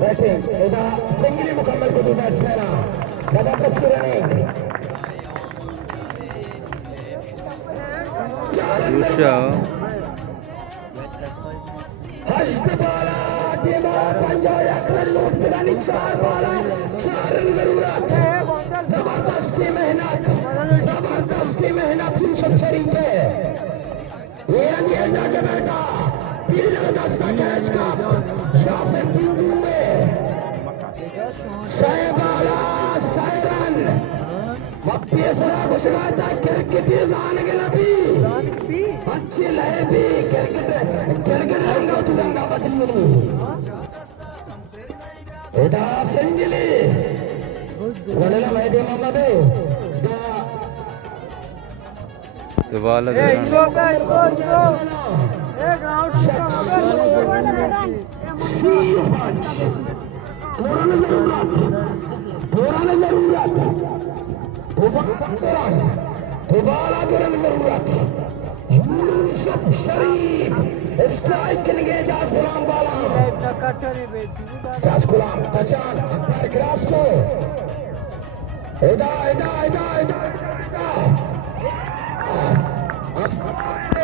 batting इधर singly मुकम्मल को दो बैट्समैन जबरदस्त रनिंग हस्त बाला देवा पंजाब अकरम लोट पिलानी 4 बाला 4 रन जरूरत है जबरदस्त मेहनत 306 के ये अंडा के बेटा जबरदस्त कैच का शाफिक बिंदु में 6 बाला 6 रन मक्तीसरा गुजराता क्रिकेट जाने के नबी अच्छी लय भी क्रिकेट रंगा चुरंगा बदलू बेटा संजली वडला माहिती मम्मा दोबारा दोबारा जरूरत शरीफ स्ट्राइक के जास गुलाम वाला जास गुलाम पहचान क्रॉस को इधर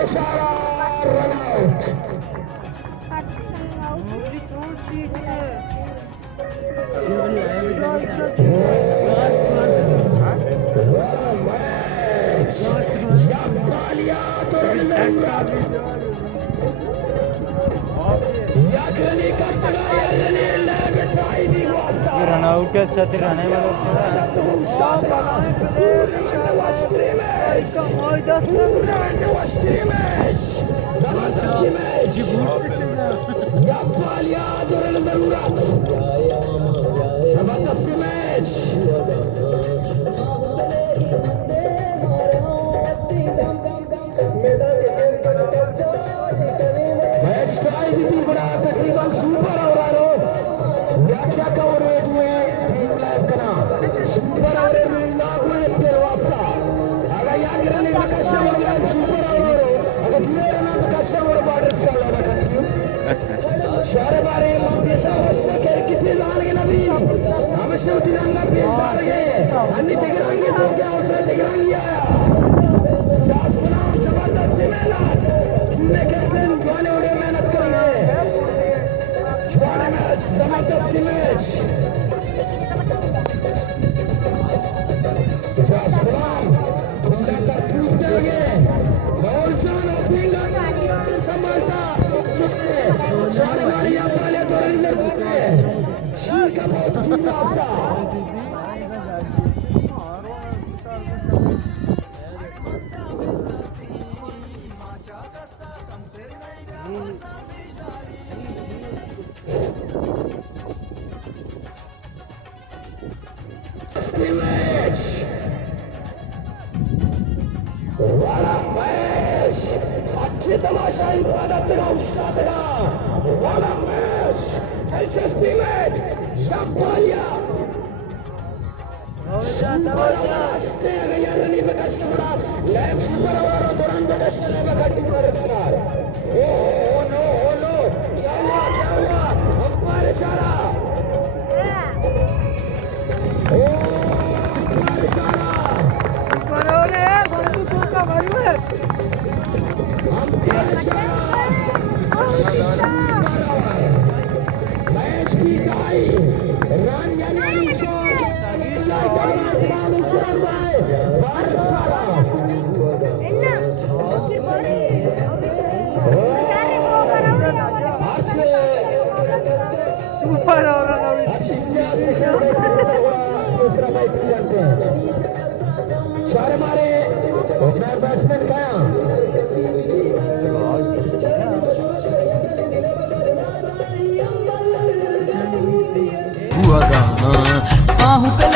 इशारा रन आउट रन आउट के अच्छा रहने वाला जबरदस्त मैच तकरीबन सुपर ओवर व्याख्या कवरेज में टीम लाइव करना सुपर ओवर में लाख में वास्ता अगर याद करने का कस्टमर सुपर ओवर अगर मेरा नाम कस्टमर बॉर्डर से लगा करती शहर बारे में अवस्था के कितने जान के नबी अवश्य तिरंगा पेश कर गए अन्य तिरंगे तो क्या अवसर तिरंगी आया जास गुलाम जबरदस्त मेहनत जिन्हें कहते हैं गाने उड़े मेहनत करेंगे जबरदस्त मैच जास गुलाम लगातार टूट जाएंगे बहुत जान ओपनिंग संभालता सारे मारिया पाले तो अंदर घूमे शीर का बहुत दूर रास्ता मैच वाला मैच अच्छी तमाशा इबादत का उस्ताद का वाला मैच दिलचस्पी मैच जब्बालिया नहीं बकश लैब सुपर ओवर दौरान बकश बकटी पर ओ नो क्या हुआ अंपायर इशारा मैच की गाई रन यानी सारे मारे ओपनर बैट्समैन कया हुआ गाना